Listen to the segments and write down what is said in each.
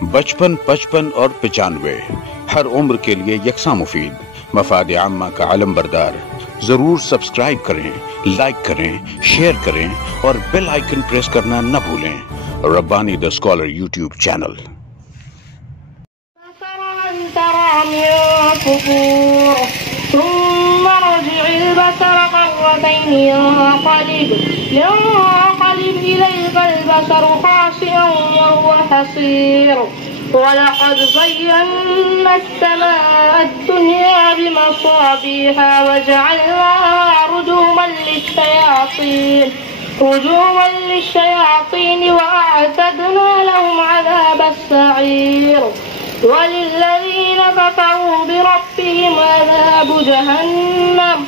55 55 اور 95 ہر عمر کے لیے یکساں مفید، مفاد عامہ کا علم بردار۔ ضرور سبسکرائب کریں، لائک کریں، شیئر کریں اور بیل آئیکن پریس کرنا نہ بھولیں۔ ربانی دا اسکالر یوٹیوب چینل۔ ثم رجع البصر مرتين ينقلب إليك البصر خاسئا وهو حسير ولقد زينا السماء الدنيا بمصابيح وجعلناها رجوما للشياطين وأعتدنا لهم عذاب السعير وللذين كفروا بربهم عذاب جهنم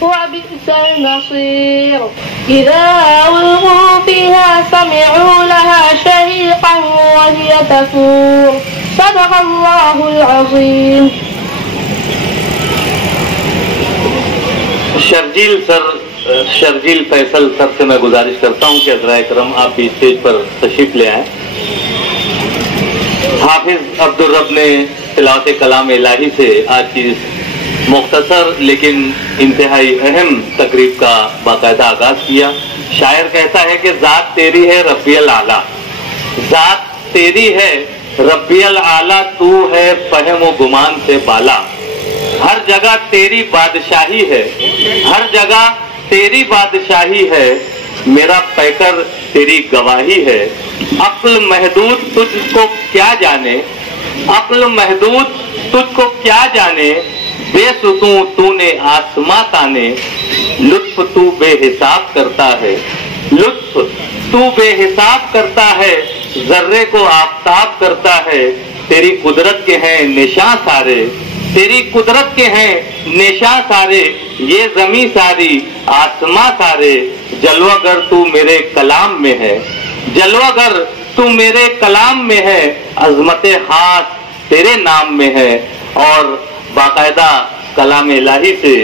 وبئس المصير إذا ألقوا فيها سمعوا لها شهيقا وهي تفور صدق الله العظيم۔ شرجیل فیصل سر سے میں گزارش کرتا ہوں کہ حضرائے کرم آپ بھی اسٹیج پر تشریف لے آئیں۔ حافظ عبدالرب نے تلاوت کلام الہی سے آج کی اس مختصر لیکن انتہائی اہم تقریب کا باقاعدہ آغاز کیا۔ شاعر کہتا ہے کہ ذات تیری ہے ربی الاعلیٰ، ذات تیری ہے ربی الاعلیٰ، تو ہے فہم و گمان سے بالا، ہر جگہ تیری بادشاہی ہے، ہر جگہ تیری بادشاہی ہے، میرا پیکر تیری گواہی ہے، عقل محدود تجھ کو کیا جانے، عقل محدود تجھ کو کیا جانے، بے ستوں تو نے آسماں تانے، لطف تو بے حساب کرتا ہے، لطف تو بے حساب کرتا ہے، ذرے کو آفتاب کرتا ہے، تیری قدرت کے ہیں نشاں سارے، تیری قدرت کے ہیں نشاں سارے، یہ زمیں ساری آسماں سارے، جلوہ گر تو میرے کلام میں ہے، جلوہ گر تو میرے کلام میں ہے، عظمت خاص تیرے نام میں ہے۔ اور باقاعدہ کلام الہی سے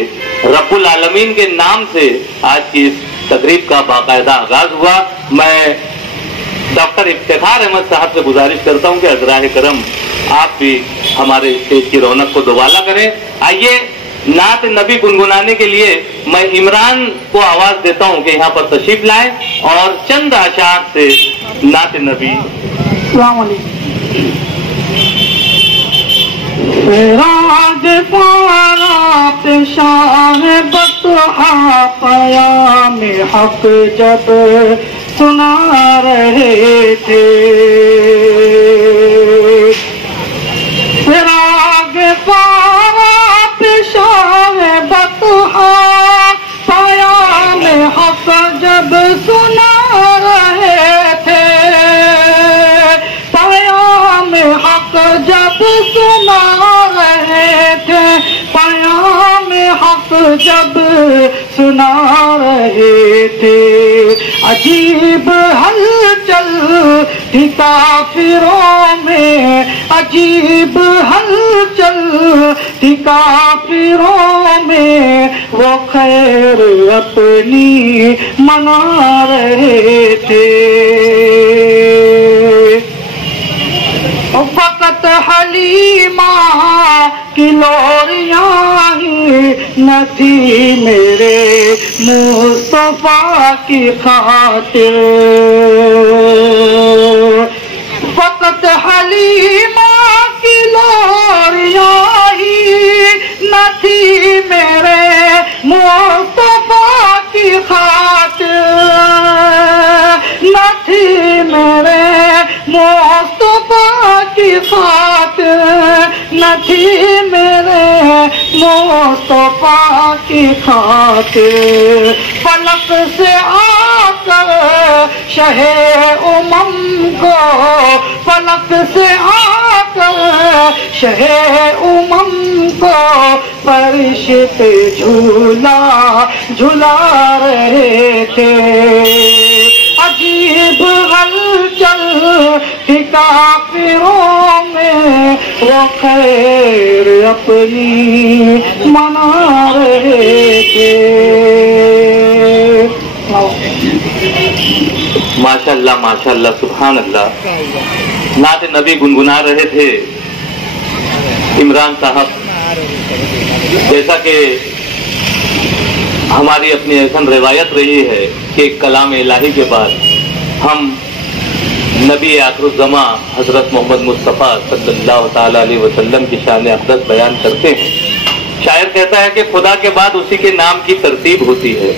رب العالمین کے نام سے آج کی اس تقریب کا باقاعدہ آغاز ہوا۔ میں ڈاکٹر افتخار احمد صاحب سے گزارش کرتا ہوں کہ حضرائے کرم آپ بھی ہمارے اسٹیج کی رونق کو دوبالا کریں۔ آئیے نعت نبی گنگنانے کے لیے میں عمران کو آواز دیتا ہوں کہ یہاں پر تشریف لائیں اور چند اشعار سے نعت نبی۔ السلام علیکم۔ فراق پارا پیشان بطحا پیام حق جب سنا رہے تھے، فراق پارا پیشان بطحا پیام حق جب سنا رہے تھے، پیام حق جب سنا رہے تھے، پیام حق جب سنا رہے تھے، عجیب ہلچل تھی کافروں میں، عجیب ہلچل تھی کافروں میں، وہ خیر اپنی منا رہے تھے، فقط حلیمہ کی لوریاں ہی نہ تھی میرے مصطفیٰ کی خاطر، فقط حلیمہ کی لوریاں ہی نہ تھی میرے مصطفیٰ کی خاطر، نہ تھی میرے مصطفیٰ کی خاطر، نہ تھی میرے مصطفیٰ کی خاطر، فلک سے آ کر شہ کو، فلک سے آ کر شہ کو فرشتے جھولا جھلا رہے تھے، عجیب ہلچل تھی کافروں میں، وہ خیر اپنی منا رہے تھے۔ ماشاءاللہ ماشاءاللہ، سبحان اللہ۔ नात नबी गुनगुना रहे थे इमरान साहब, जैसा कि हमारी अपनी ऐसा रिवायत रही है कि कलाम इलाही के बाद हम नबी आखिरुज़्ज़मा हजरत मोहम्मद मुस्तफ़ा सल्लल्लाहु ताला अलैहि वसल्लम की शान अक़दस बयान करते हैं। शायर कहता है कि खुदा के बाद उसी के नाम की तरतीब होती है,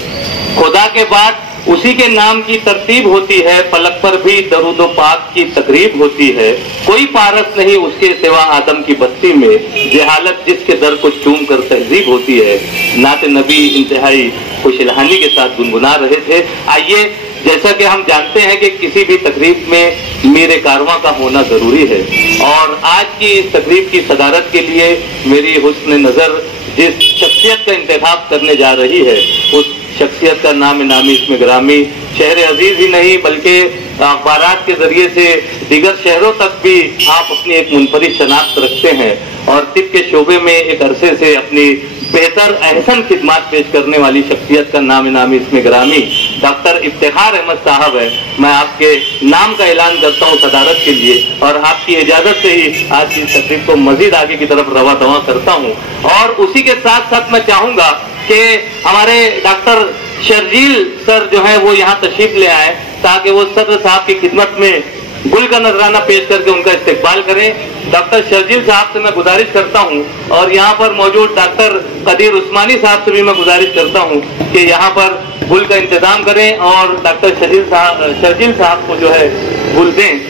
खुदा के बाद उसी के नाम की तरतीब होती है, फलक पर भी दरूद व पाक की तकरीब होती है, कोई पारस नहीं उसके सिवा आदम की बस्ती में, जहालत जिसके दर को चूम कर तहजीब होती है। नात नबी इंतहाई खुशलहानी के साथ गुनगुना रहे थे। आइए, जैसा कि हम जानते हैं कि किसी भी तकरीब में मीर कारवां का होना जरूरी है, और आज की इस तकरीब की सदारत के लिए मेरी हुस्न नजर जिस शख्सियत का इंतखाब करने जा रही है, उस शख्सियत का नाम नामी इसमें ग्रामी शहर अजीज ही नहीं बल्कि अखबारात के जरिए से दीगर शहरों तक भी आप अपनी एक मुनफरिद शनाख्त रखते हैं, और तिब के शोबे में एक अरसे से अपनी बेहतर अहसन खिदमत पेश करने वाली शख्सियत का नाम नामी इसमें ग्रामी डॉक्टर इफ्तिखार अहमद साहब है। मैं आपके नाम का ऐलान करता हूं सदारत के लिए, और आपकी इजाजत से ही आज की तकरीब को मजीद आगे की तरफ रवा दवा करता हूं। और उसी के साथ साथ मैं चाहूंगा कि हमारे डॉक्टर शर्जील सर जो है वो यहाँ तशरीफ ले आए, ताकि वो सदर साहब की खिदमत में गुल का नजराना पेश करके उनका इस्तेकबाल करें। डॉक्टर शर्जील साहब से मैं गुजारिश करता हूं, और यहाँ पर मौजूद डॉक्टर कदीर उस्मानी साहब से भी मैं गुजारिश करता हूं कि यहाँ पर गुल का इंतजाम करें और डॉक्टर शर्जील साहब को जो है गुल दें,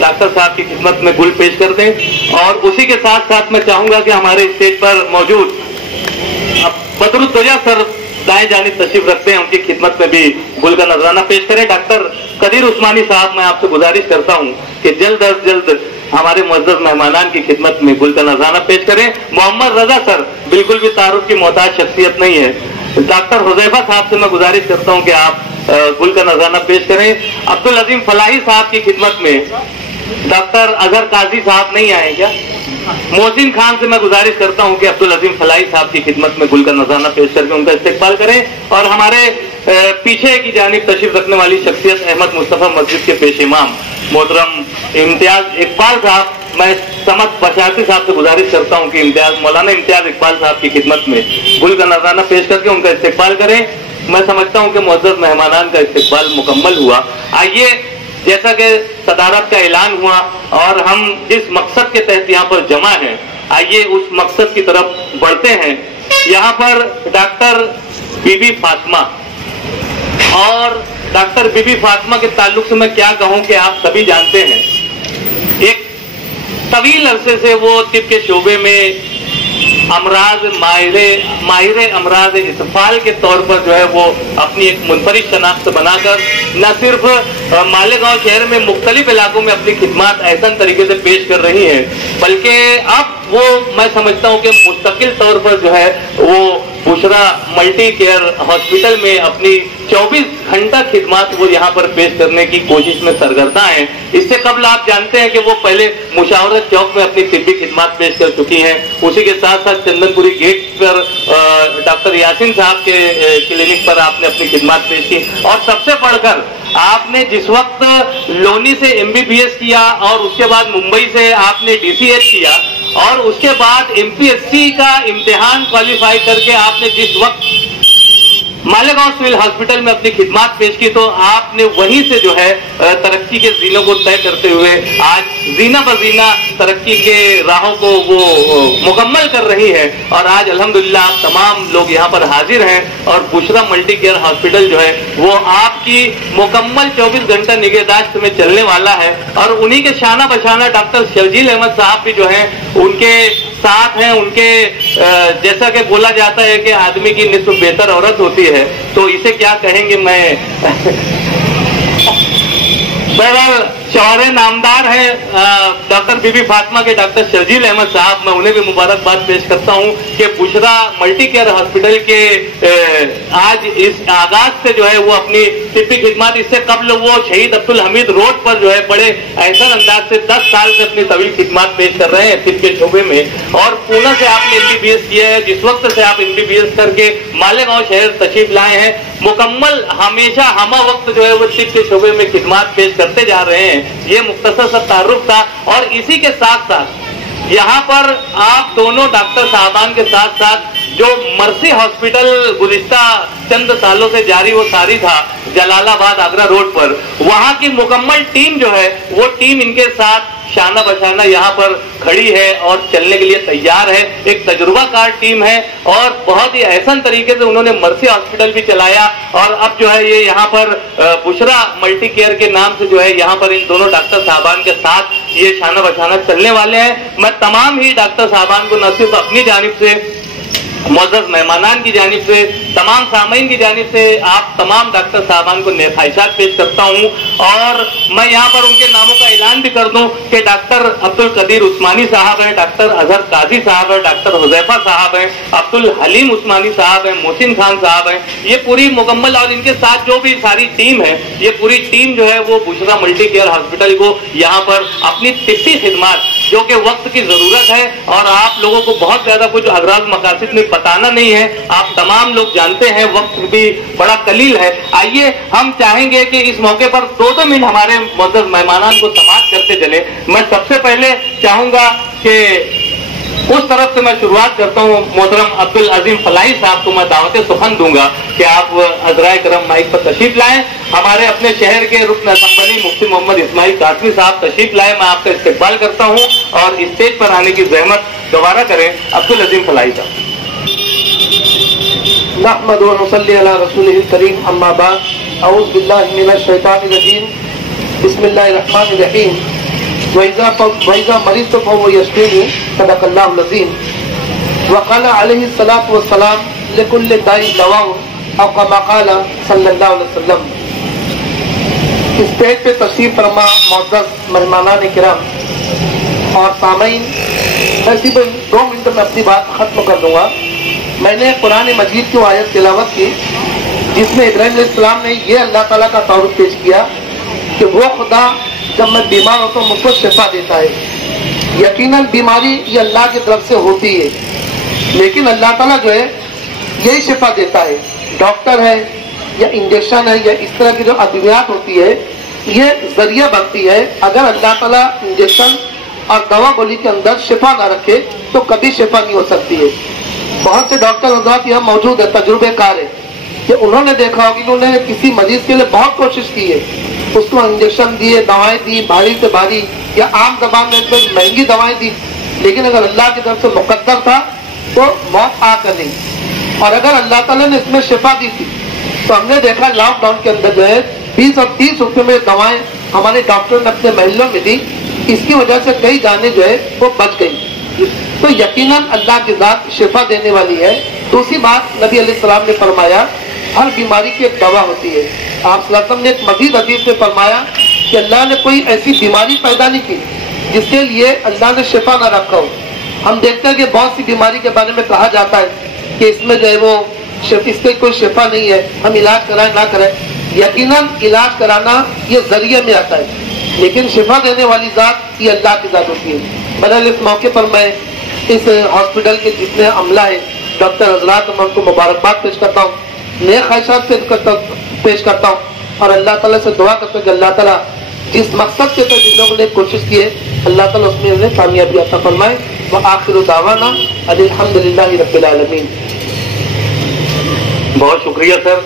डॉक्टर साहब की खिदमत में गुल पेश कर दें। और उसी के साथ साथ मैं चाहूंगा कि हमारे स्टेज पर मौजूद बदरुद्दोजा सर दाएं जानिब तशरीफ रखते हैं, उनकी खिदमत में भी गुल का नजराना पेश करें। डॉक्टर कदीर उस्मानी साहब, मैं आपसे गुजारिश करता हूं कि जल्द अज जल्द हमारे मुअज़्ज़ज़ मेहमानान की खिदमत में गुल का नजराना पेश करें। मोहम्मद रजा सर बिल्कुल भी तारुफ की मोहताज शख्सियत नहीं है। डॉक्टर हुज़ैफा साहब से मैं गुजारिश करता हूं कि आप गुल का नजराना पेश करें। अब्दुल अजीम फलाही साहब की खिदमत में डॉक्टर अजहर काजी साहब नहीं आए क्या? मोहसिन खान से मैं गुजारिश करता हूं कि अब्दुल अजीम फलाही साहब की खिदमत में गुल का नजराना पेश करके उनका इस्तेकबाल करें। और हमारे पीछे की जानिब तशरीफ रखने वाली शख्सियत अहमद मुस्तफ़ा मस्जिद के पेश इमाम मोहतरम इम्तियाज इकबाल साहब, मैं समत बशाती साहब से गुजारिश करता हूं कि मौलाना इम्तियाज इकबाल साहब की खिदमत में गुल का नजराना पेश करके उनका इस्तेकबाल करें। मैं समझता हूं कि मुअज़्ज़ज़ मेहमानान का इस्तेकबाल मुकम्मल हुआ। आइए, जैसा कि सदारत का ऐलान हुआ और हम जिस मकसद के तहत यहाँ पर जमा हैं, आइए उस मकसद की तरफ बढ़ते हैं। यहाँ पर डॉक्टर बीबी फातिमा, और डॉक्टर बीबी फातिमा के ताल्लुक से मैं क्या कहूँ कि आप सभी जानते हैं, एक तवील अरसे से वो तिब के शोबे में अमराज माहिर अमराज इतफाल के तौर पर जो है वो अपनी एक मुनफरिद शनाख्त बनाकर न सिर्फ मालेगांव शहर में मुख्तलिफ इलाकों में अपनी खिदमत ऐसा तरीके से पेश कर रही हैं, बल्कि अब वो मैं समझता हूँ कि मुस्तकिल तौर पर जो है वो बुशरा मल्टी केयर हॉस्पिटल में अपनी 24 घंटा खिदमत वो यहाँ पर पेश करने की कोशिश में सरगर्दा हैं। इससे कबल आप जानते हैं कि वो पहले मुशावरत चौक में अपनी तिब्बी खिदमत पेश कर चुकी हैं। उसी के साथ साथ चंदनपुरी गेट पर डॉक्टर यासीन साहब के क्लिनिक पर आपने अपनी खिदमत पेश की, और सबसे बढ़कर आपने जिस वक्त लोनी से MBBS किया और उसके बाद मुंबई से आपने DCH किया और उसके बाद MPSC का इम्तिहान क्वालिफाई करके आपने जिस वक्त मालेगांव सिविल हॉस्पिटल में अपनी खिदमत पेश की, तो आपने वहीं से जो है तरक्की के जीनों को तय करते हुए आज जीना बजीना तरक्की के राहों को वो मुकम्मल कर रही है। और आज अल्हम्दुलिल्लाह आप तमाम लोग यहाँ पर हाजिर हैं, और बुशरा मल्टी केयर हॉस्पिटल जो है वो आपकी मुकम्मल 24 घंटा निगहदाश्त में चलने वाला है। और उन्हीं के शाना बशाना डॉक्टर शर्जील अहमद साहब भी जो है उनके साथ हैं। उनके जैसा कि बोला जाता है कि आदमी की निस्फ बेहतर औरत होती है, तो इसे क्या कहेंगे, मैं बहरहाल शौहरे नामदार हैं डॉक्टर बीबी फातिमा के डॉक्टर शर्जील अहमद साहब, मैं उन्हें भी मुबारकबाद पेश करता हूं कि बुशरा मल्टी केयर हॉस्पिटल के आज इस आगाज से जो है वो अपनी तिब्बी खिदमत, इससे कबल वो शहीद अब्दुल हमीद रोड पर जो है बड़े एहसन अंदाज से 10 साल से अपनी तवील खिदमत पेश कर रहे हैं तिब के शोबे में। और पूना से आपने MBBS किया है, जिस वक्त से आप MBBS करके मालेगांव शहर तशरीफ लाए हैं मुकम्मल हमेशा हम वक्त जो है वो तिब के शोबे में खिदमत पेश करते जा रहे हैं। ये मुख्तसर सा तारुफ था। और इसी के साथ साथ यहाँ पर आप दोनों डॉक्टर साहबान के साथ साथ जो मर्सी हॉस्पिटल गुज़िश्ता चंद सालों से जारी वो सारी था जलालाबाद आगरा रोड पर, वहां की मुकम्मल टीम जो है वो टीम इनके साथ शाना बशाना यहाँ पर खड़ी है और चलने के लिए तैयार है। एक तजुर्बाकार टीम है और बहुत ही एहसन तरीके से उन्होंने मर्सी हॉस्पिटल भी चलाया और अब जो है ये यहाँ पर बुशरा मल्टी केयर के नाम से जो है यहाँ पर इन दोनों डॉक्टर साहबान के साथ ये शाना बशाना चलने वाले हैं। मैं तमाम ही डॉक्टर साहबान को न सिर्फ अपनी जानिब से, मुअज़्ज़ज़ मेहमानान की जानिब से, तमाम सामीन की जानिब से आप तमाम डॉक्टर साहबान को नेक-ख्वाहिशात पेश करता हूँ। और मैं यहाँ पर उनके नामों का ऐलान भी कर दूं कि डॉक्टर अब्दुल कदीर उस्मानी साहब हैं, डॉक्टर अजहर काजी साहब हैं, डॉक्टर हुज़ैफा साहब हैं, अब्दुल हलीम उस्मानी साहब हैं, मोहसिन खान साहब हैं। ये पूरी मुकम्मल और इनके साथ जो भी सारी टीम है, ये पूरी टीम जो है वो बुशरा मल्टी केयर हॉस्पिटल को यहाँ पर अपनी तिब्बी खिदमत जो कि वक्त की जरूरत है और आप लोगों को बहुत ज्यादा कुछ अगराज मकासद में बताना नहीं है, आप तमाम लोग जानते हैं, वक्त भी बड़ा कलील है। आइए हम चाहेंगे कि इस मौके पर 2 मिनट हमारे मुअज़्ज़ज़ मेहमानान को समाअत करते चले। मैं सबसे पहले चाहूंगा कि उस तरफ से मैं शुरुआत करता हूँ। मोहतरम अब्दुल अजीम फलाही साहब को मैं दावत सुखन दूंगा कि आप अज़राए करम माइक पर तशरीफ लाएं। हमारे अपने शहर के रुकन असम्बली मुफ्ती मोहम्मद इस्माइल कासमी साहब तशरीफ लाएं। मैं आपका इस्तकबाल करता हूँ और स्टेज पर आने की ज़हमत गवारा करें। अब्दुल अजीम फलाही साहब। नहमदु व नुसल्ली अला रसूलिहिल करीम, अम्मा बाद, अऊज़ु बिल्लाहि मिनश शैतानिर रजीम, बिस्मिल्लाहिर रहमानिर रहीम। वइज़ा मरीज़तु फहुव यशफीनी, सदक़ल्लाहुल अज़ीम। वक़ाल अलैहि सलातु वस्सलाम लिकुल्लि दाई दवाउन, औ कमा क़ाल सल्लल्लाहु अलैहि वसल्लम। स्टेज पे तशरीफ फरमा मुअज़्ज़ज़ मेहमानान किराम और सामीन, मैं सिर्फ 2 मिनट में अपनी बात खत्म कर दूंगा। मैंने कुरान मजीद की आयत तिलावत की जिसमें इब्राहीम अलैहिस्सलाम ने ये अल्लाह ताला का तारुफ पेश किया कि वो खुदा जब मैं बीमार होता हूँ मुझको शिफा देता है। यकीनन बीमारी ये अल्लाह की तरफ से होती है, लेकिन अल्लाह ताला जो है यही शिफा देता है। डॉक्टर है या इंजेक्शन है या इस तरह की जो अद्वियात होती है ये जरिया बनती है। अगर अल्लाह ताला इंजेक्शन और दवा गोली के अंदर शिफा ना रखे तो कभी शिफा नहीं हो सकती है। बहुत से डॉक्टर हज़रात यहाँ मौजूद है, तजुर्बेकार है, कि उन्होंने देखा होगा कि उन्होंने किसी मरीज के लिए बहुत कोशिश की है, उसको इंजेक्शन दिए, दवाएं दी, भारी से भारी या आम जबान में कोई महंगी दवाएं दी, लेकिन अगर अल्लाह की तरफ से मुकद्दर था तो मौत आकर नहीं। और अगर अल्लाह ताला ने इसमें शिफा दी थी तो हमने देखा लॉकडाउन के अंदर जो है 20 और 30 रुपये में दवाएं हमारे डॉक्टर ने अपने महलों में दी। इसकी वजह से कई जाने जो है वो बच गई। तो यकीनन अल्लाह की जात शिफा देने वाली है। दूसरी बात, नबी अलैहिस्सलाम ने फरमाया हर बीमारी की एक दवा होती है। आप सल्लल्लाहु अलैहि वसल्लम ने एक मजीद हदीस में फरमाया कि अल्लाह ने कोई ऐसी बीमारी पैदा नहीं की जिसके लिए अल्लाह ने शिफा ना रखा हो। हम देखते हैं कि बहुत सी बीमारी के बारे में कहा जाता है कि इसमें जो है वो इससे कोई शिफा नहीं है, हम इलाज कराएं ना करें। यकीनन इलाज कराना ये जरिए में आता है, लेकिन शिफा देने वाली जात ये अल्लाह की जात होती है। बहरहाल इस मौके पर मैं इस हॉस्पिटल के जितने अमला है, डॉक्टर हजरात, मैं उनको मुबारकबाद पेश करता हूँ, नेक ख्वाहिशात पेश करता हूँ और अल्लाह ताला से दुआ करता हूँ कि अल्लाह ताला जिस मकसद के तहत जिन लोगों ने कोशिश की है अल्लाह ताला उसमें उन्हें कामयाबी अता फरमाए। व आखिरु दावाना अल्हम्दुलिल्लाहि रब्बिल आलमीन। बहुत शुक्रिया सर।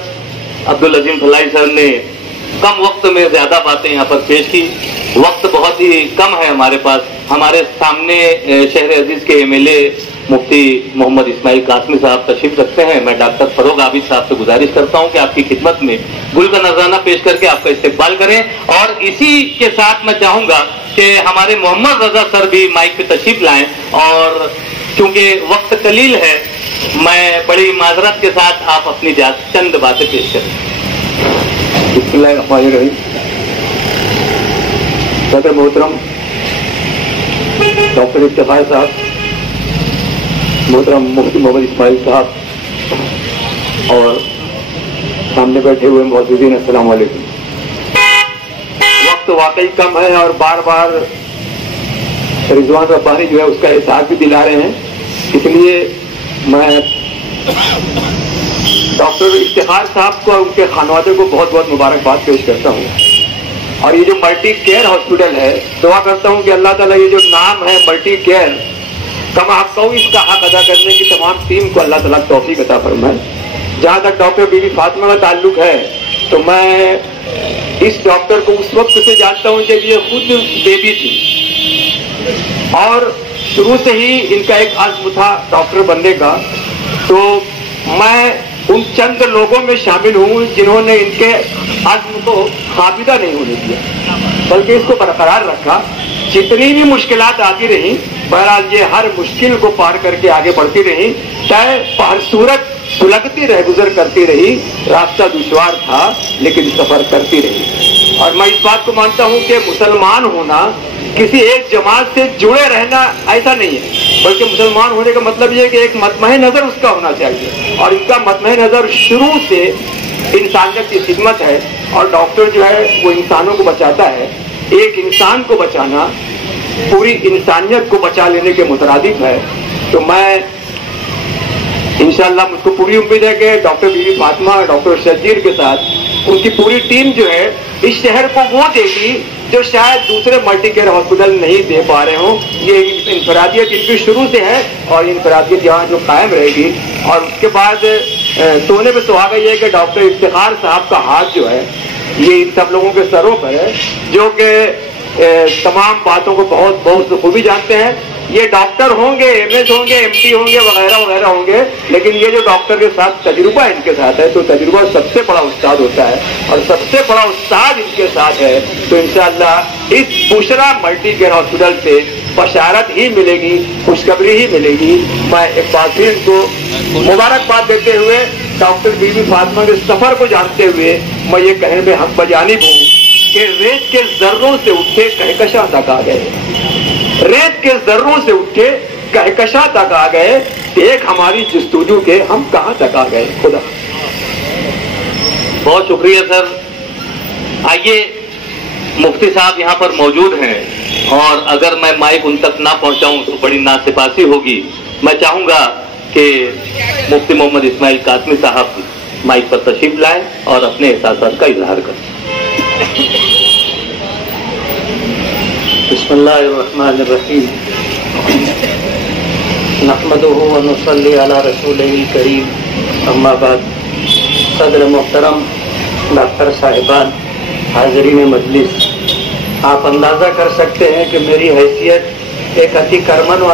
अब्दुल अजीम फलाही सर ने कम वक्त में ज्यादा बातें यहाँ पर पेश की। वक्त बहुत ही कम है हमारे पास। हमारे सामने शहर अजीज के एमएलए मुफ्ती मोहम्मद इस्माइल कासमी साहब तशरीफ रखते हैं। मैं डॉक्टर फरोग आबिद साहब से गुजारिश करता हूं कि आपकी खिदमत में गुल का नजराना पेश करके आपका इस्तकबाल करें। और इसी के साथ मैं चाहूंगा कि हमारे मोहम्मद रजा सर भी माइक पे तशरीफ लाएं और क्योंकि वक्त कलील है मैं बड़ी माजरत के साथ आप अपनी चंद बातें पेश करें। बिस्मिल्लाहिर्रहमानिर्रहीम। सदर मोहतरम डॉक्टर इफ्तिखार साहब, मोहतरम मुफ्ती मोहम्मद इस्माइल साहब और सामने बैठे हुए मौजूदीन, अस्सलाम वालेकुम। वक्त वाकई कम है और बार बार रिजवान रब्बानी जो है उसका एहसास भी दिला रहे हैं, इसलिए मैं डॉक्टर इफ्तिखार साहब को और उनके खानवादे को बहुत बहुत मुबारकबाद पेश करता हूँ। और ये जो मल्टी केयर हॉस्पिटल है, दुआ करता हूँ कि अल्लाह ताला ये जो नाम है मल्टी केयर, कमा हक़ इसका हक अदा करने की तमाम टीम को अल्लाह ताला तौफीक अता फरमाए। जहाँ तक डॉक्टर बीबी फातिमा का ताल्लुक है, तो मैं इस डॉक्टर को उस वक्त से जानता हूँ जब ये खुद बेबी थी, और शुरू से ही इनका एक आज़्म था डॉक्टर बनने का। तो मैं उन चंद लोगों में शामिल हूँ जिन्होंने इनके आज़्म को खाबिदा नहीं होने दिया, बल्कि इसको बरकरार रखा। जितनी भी मुश्किलात आती रही, बहरहाल ये हर मुश्किल को पार करके आगे बढ़ती रही, चाहे हर सूरत सुलगती रह गुजर करती रही। रास्ता दुश्वार था लेकिन सफर करती रही। और मैं इस बात को मानता हूँ कि मुसलमान होना, किसी एक जमात से जुड़े रहना ऐसा नहीं है, बल्कि मुसलमान होने का मतलब ये है कि एक मतमह नजर उसका होना चाहिए, और इनका मतमह नजर शुरू से इंसानियत की खिदमत है। और डॉक्टर जो है वो इंसानों को बचाता है। एक इंसान को बचाना पूरी इंसानियत को बचा लेने के मुतरादिफ है। तो मैं इंशाअल्लाह, मुझको पूरी उम्मीद है कि डॉक्टर बीबी फातिमा और डॉक्टर शजीर के साथ उनकी पूरी टीम जो है इस शहर को वो देगी जो शायद दूसरे मल्टी केयर हॉस्पिटल नहीं दे पा रहे हों। ये इंफरादियत इनकी शुरू से है, और इंफरादियत यहाँ जो कायम रहेगी। और उसके बाद सोने पे सुहागा ये है कि डॉक्टर इफ्तिखार साहब का हाथ जो है ये इन सब लोगों के सरों पर है, जो कि तमाम बातों को बहुत बहुत खूबी जानते हैं। ये डॉक्टर होंगे, एमएस होंगे, एमटी होंगे, वगैरह वगैरह होंगे, लेकिन ये जो डॉक्टर के साथ तजुर्बा इनके साथ है, तो तजुर्बा सबसे बड़ा उस्ताद होता है, और सबसे बड़ा उस्ताद इनके साथ है। तो इंशाअल्लाह इस बुशरा मल्टी केयर हॉस्पिटल से बशारत ही मिलेगी, खुशखबरी ही मिलेगी। मैं एक बार फिर इनको मुबारकबाद देते हुए, डॉक्टर बीबी फातिमा के सफर को जानते हुए, मैं ये कहने में हक बजानिब हूँ कि रेत के जर्रों से उठे कहकशां तक आ गए, रेत के जर्रों से उठे कहकशां तक आ गए, देख हमारी जस्तुजू के हम कहां तक आ गए। खुदा बहुत शुक्रिया सर। आइए, मुफ्ती साहब यहाँ पर मौजूद हैं, और अगर मैं माइक उन तक ना पहुंचाऊं तो बड़ी नासिपासी होगी। मैं चाहूंगा कि मुफ्ती मोहम्मद इस्माइल कासमी साहब माइक पर तशरीफ लाएं और अपने एहसासात का इजहार करें। बिस्मिल्लाहिर्रहमानिर्रहीम। नहमदुहु व नुसल्ली अला रसूलिल करीम, अम्मा बाद। सदर मोहतरम, डॉक्टर साहिबान, हाज़रीन मजलिस, आप अंदाज़ा कर सकते हैं कि मेरी हैसियत एक अतिक्रमण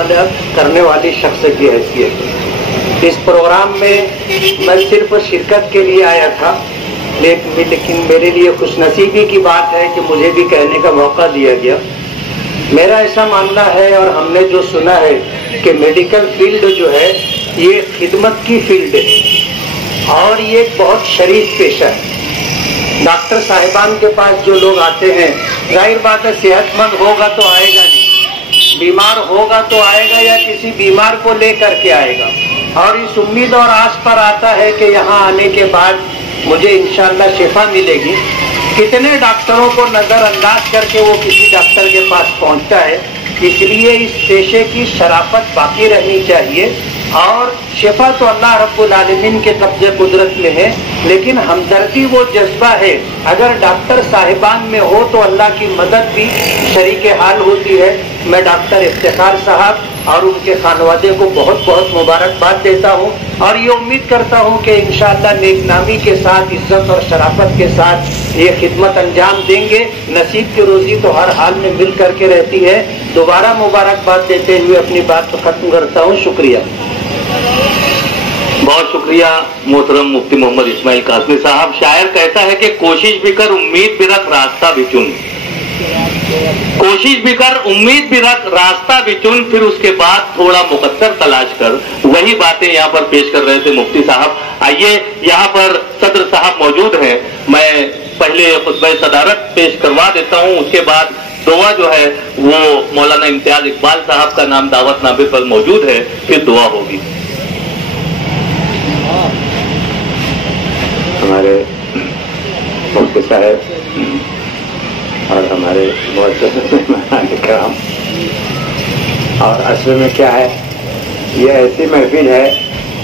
करने वाली शख्स की हैसियत। इस प्रोग्राम में मैं सिर्फ शिरकत के लिए आया था, लेकिन मेरे लिए खुशनसीबी की बात है कि मुझे भी कहने का मौका दिया गया। मेरा ऐसा मानना है, और हमने जो सुना है, कि मेडिकल फील्ड जो है ये खिदमत की फील्ड है, और ये एक बहुत शरीफ पेशा है। डॉक्टर साहिबान के पास जो लोग आते हैं, जाहिर बात है सेहतमंद होगा तो आएगा नहीं, बीमार होगा तो आएगा, या किसी बीमार को लेकर के आएगा, और इस उम्मीद और आस पर आता है कि यहाँ आने के बाद मुझे इंशाअल्लाह शिफा मिलेगी। कितने डॉक्टरों को नजरअंदाज करके वो किसी डॉक्टर के पास पहुंचता है। इसलिए इस पेशे की शराफत बाकी रहनी चाहिए, और शिफा तो अल्लाह रब्बुल आलमीन के कब्जे कुदरत में है, लेकिन हमदर्दी वो जज्बा है, अगर डॉक्टर साहिबान में हो तो अल्लाह की मदद भी शरीके हाल होती है। मैं डॉक्टर इफ्तिखार साहब और उनके खानवादे को बहुत बहुत मुबारकबाद देता हूँ, और ये उम्मीद करता हूँ कि इंशाअल्लाह नेकनामी के साथ, इज्जत और शराफत के साथ ये खिदमत अंजाम देंगे। नसीब की रोजी तो हर हाल में मिल करके रहती है। दोबारा मुबारकबाद देते हुए अपनी बात को खत्म करता हूँ। शुक्रिया। बहुत शुक्रिया मोहतरम मुफ्ती मोहम्मद इस्माइल कासमी साहब। शायर कहता है कि कोशिश भी कर, उम्मीद भी रख, रास्ता भी चुन। कोशिश भी कर, उम्मीद भी रख, रास्ता भी चुन, फिर उसके बाद थोड़ा मुकद्दर तलाश कर। वही बातें यहाँ पर पेश कर रहे थे मुफ्ती साहब। आइए, यहाँ पर सदर साहब मौजूद हैं, मैं पहले खुतबा सदारत पेश करवा देता हूँ, उसके बाद दुआ जो है वो मौलाना इम्तियाज इकबाल साहब का नाम दावतनामे पर मौजूद है, फिर दुआ होगी। हमारे मुफ्ती साहब और हमारे मेहमान इकराम, और असल में क्या है, ये ऐसी महफिल है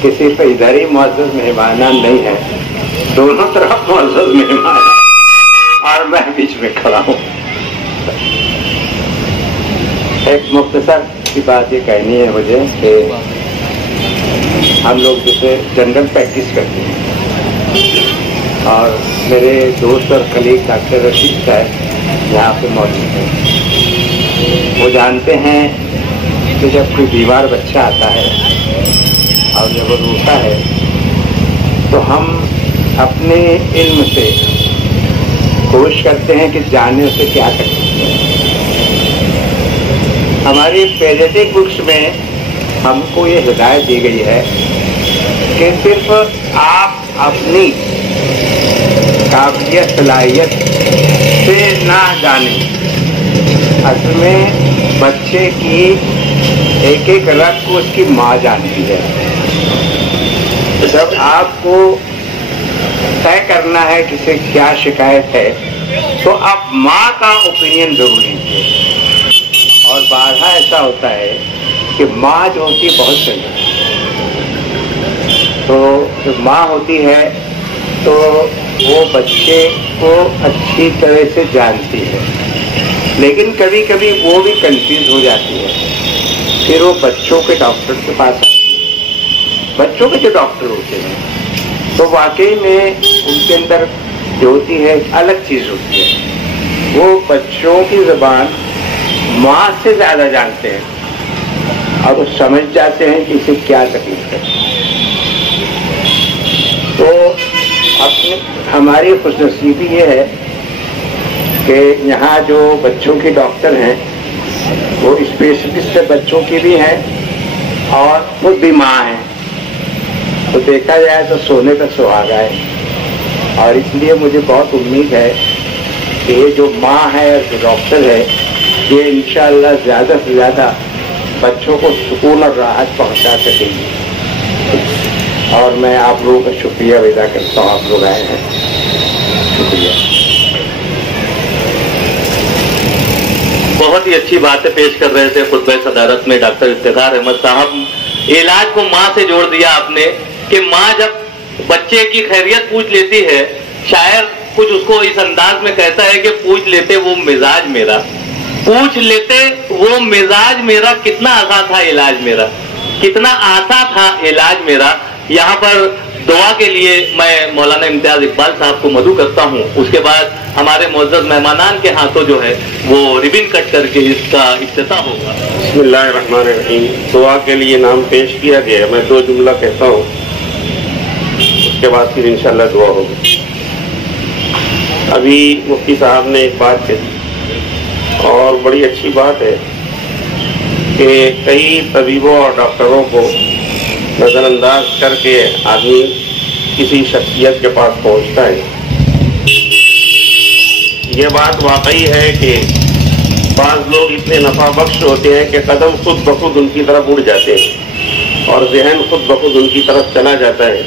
کہ صرف ادھر ہی معزز مہمانان نہیں ہیں، دونوں طرف معزز مہمان ہیں اور میں بیچ میں کھڑا ہوں۔ ایک مختصر سی بات یہ کہنی ہے مجھے کہ ہم لوگ جیسے جنرل پریکٹس کرتے ہیں اور میرے دوست اور کلیگ ڈاکٹر رشید صاحب یہاں پہ موجود ہیں، وہ جانتے ہیں کہ جب کوئی بیمار بچہ آتا ہے اور جب وہ روتا ہے تو ہم اپنے علم سے کوشش کرتے ہیں کہ جانے اسے کیا کر سکتے ہیں۔ ہماری پیڈیاٹرک بکس میں ہم کو یہ ہدایت دی گئی ہے کہ صرف آپ اپنی قابلیت صلاحیت سے نہ جانیں، اصل میں بچے کی ایک ایک رگ کو اس کی ماں جانتی ہے۔ جب آپ کو طے کرنا ہے کہ اسے کیا شکایت ہے تو آپ ماں کا اوپینین ضرور لیجیے، اور بارہا ایسا ہوتا ہے کہ ماں جو ہوتی ہے بہت صحیح ہے، تو جب ماں ہوتی ہے تو وہ بچے کو اچھی طرح سے جانتی ہے، لیکن کبھی کبھی وہ بھی کنفیوز ہو جاتی ہے، پھر وہ بچوں کے ڈاکٹر کے پاس آتی ہے۔ بچوں کے جو ڈاکٹر ہوتے ہیں تو واقعی میں ان کے اندر جو ہوتی ہے الگ چیز ہوتی ہے، وہ بچوں کی زبان ماں سے زیادہ جانتے ہیں اور وہ سمجھ جاتے ہیں کہ اسے کیا تکلیف ہے۔ تو ہماری خوش نصیبی یہ ہے کہ یہاں جو بچوں کے ڈاکٹر ہیں وہ اسپیشلسٹ بچوں کی بھی ہیں اور خود بھی ماں ہیں، تو دیکھا جائے تو سونے کا سہاگا ہے، اور اس لیے مجھے بہت امید ہے کہ یہ جو ماں ہے اور جو ڈاکٹر ہے یہ انشاءاللہ زیادہ سے زیادہ بچوں کو سکون اور راحت پہنچا سکیں گے، اور میں آپ لوگوں کا شکریہ ادا کرتا ہوں، آپ لوگ آئے ہیں، شکریہ۔ بہت ہی اچھی باتیں پیش کر رہے تھے خطبہ صدارت میں ڈاکٹر افتخار احمد صاحب۔ علاج کو ماں سے جوڑ دیا آپ نے کہ ماں جب بچے کی خیریت پوچھ لیتی ہے، شاعر کچھ اس کو اس انداز میں کہتا ہے کہ پوچھ لیتے وہ مزاج میرا، پوچھ لیتے وہ مزاج میرا، کتنا آسان تھا علاج میرا، کتنا آسان تھا علاج میرا۔ یہاں پر دعا کے لیے میں مولانا امتیاز اقبال صاحب کو مدعو کرتا ہوں، اس کے بعد ہمارے معزز مہمانان کے ہاتھوں جو ہے وہ ریبن کٹ کر کے اس کا افتتاح ہوگا۔ بسم اللہ الرحمن الرحیم۔ دعا کے لیے نام پیش کیا گیا، میں 2 جملہ کہتا ہوں، اس کے بعد پھر انشاءاللہ دعا ہوگی۔ ابھی مفتی صاحب نے ایک بات کہی اور بڑی اچھی بات ہے کہ کئی طبیبوں اور ڈاکٹروں کو نظر انداز کر کے آدمی کسی شخصیت کے پاس پہنچتا ہے۔ یہ بات واقعی ہے کہ بعض لوگ اتنے نفع بخش ہوتے ہیں کہ قدم خود بخود ان کی طرف اڑ جاتے ہیں اور ذہن خود بخود ان کی طرف چلا جاتا ہے۔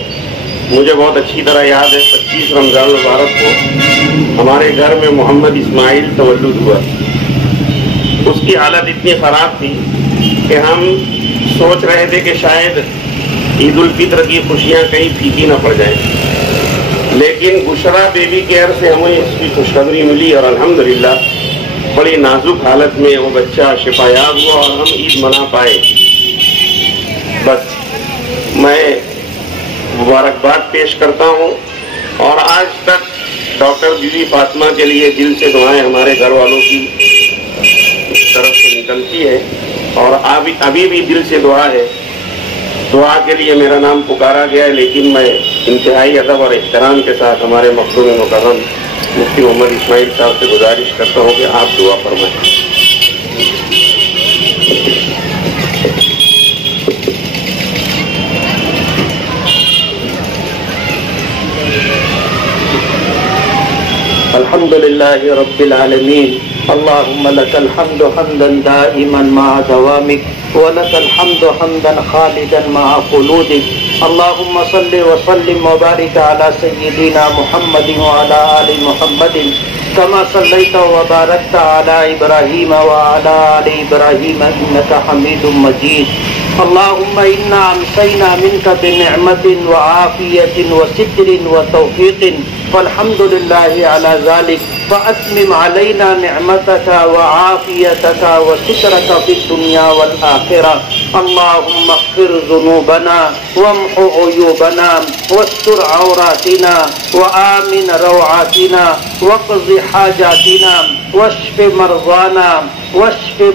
مجھے بہت اچھی طرح یاد ہے 25 رمضان المبارک کو ہمارے گھر میں محمد اسماعیل تولد ہوا۔ اس کی حالت اتنی خراب تھی کہ ہم سوچ رہے تھے کہ شاید عید الفطر کی خوشیاں کہیں پھیکی نہ پڑ جائیں، لیکن بشرا بیبی کیئر سے ہمیں اس کی خوشخبری ملی اور الحمدللہ بڑی نازک حالت میں وہ بچہ شفایاب ہوا اور ہم عید منا پائے۔ بس میں مبارکباد پیش کرتا ہوں، اور آج تک ڈاکٹر بی بی فاطمہ کے لیے دل سے دعائیں ہمارے گھر والوں کی طرف سے نکلتی ہے، اور ابھی بھی دل سے دعا ہے۔ دعا کے لیے میرا نام پکارا گیا ہے، لیکن میں انتہائی ادب اور احترام کے ساتھ ہمارے مخدوم مکرم مفتی محمد اسماعیل صاحب سے گزارش کرتا ہوں کہ آپ دعا فرمائیں۔ الحمد لله رب العالمين، اللهم لك الحمد حمدا دائما مع دوامك، ولك الحمد حمدا خالدا مع خلودك، اللهم صل وسلم وبارك على سيدنا محمد وعلى آل محمد كما صليت وباركت على إبراهيم وعلى آل إبراهيم إنك حميد مجيد، اللهم إنا أمسينا منك بنعمة وعافية وستر وتوفيق فالحمد لله على ذلك فأتمم علينا نعمتك وعافيتك وسترك في الدنيا والآخرة. اللهم اغفر ذنوبنا وامح عيوبنا واستر عوراتنا وآمن روعاتنا واقض حاجاتنا واشف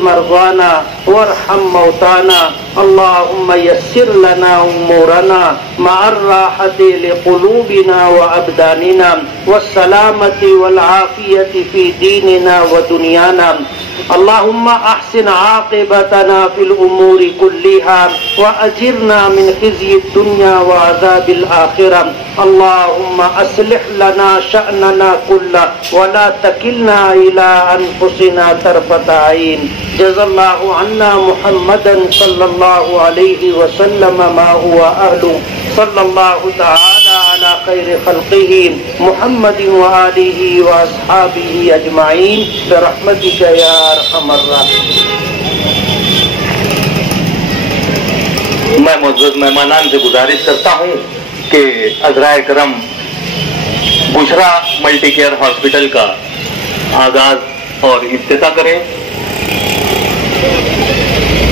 مرضانا وارحم موتانا. اللهم يسر لنا أمورنا مع الراحة لقلوبنا وأبداننا والسلامة والعافية في ديننا ودنيانا. اللهم أحسن عاقبتنا في الأمور كلها وأجرنا من خزي الدنيا وعذاب الآخرة. اللهم أصلح لنا شأننا كله ولا تكلنا إلى أنفسنا طرفة عين. جزا الله عنا محمدا صلى الله عليه وسلم ما هو أهله. صلى الله تعالى على خير خلقه محمد وآله وأصحابه أجمعين برحمتك يا أرحم الراحمين. میں معزز مہمانان سے گزارش کرتا ہوں کہ عذرائے کرم بشرا ملٹی کیئر ہاسپٹل کا آغاز اور افتتاح کریں.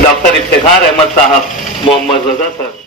ڈاکٹر افتخار احمد صاحب، محمد رضا سر.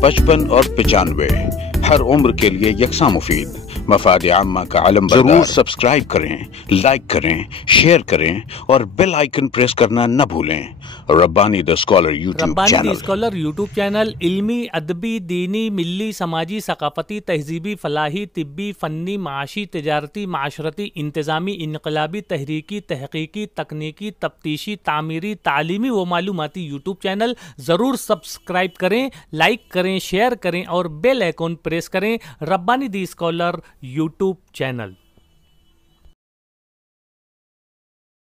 بچپن اور 95 ہر عمر کے لیے یکساں مفید. मफाद आम्मा का अलम जरूर सब्सक्राइब करें, लाइक करें, शेयर करें और बेल आइकन प्रेस करना न भूलें। Rabbani the scholar YouTube channel इल्मी, अदबी, दीनी, मिल्ली, समाजी, सकाफती, तहजीबी, फलाही, तिब्बी, फ़न्नी, माशी, तिजारती, माशरती, इंतज़ामी, इनकलाबी, तहरीकी, तहकीकी, तकनीकी, तफ्तीशी, तामीरी, तालीमी व मालूमाती यूट्यूब चैनल ज़रूर सब्सक्राइब करें, लाइक करें, शेयर करें और बेल आइकन प्रेस करें। Rabbani the scholar YouTube channel.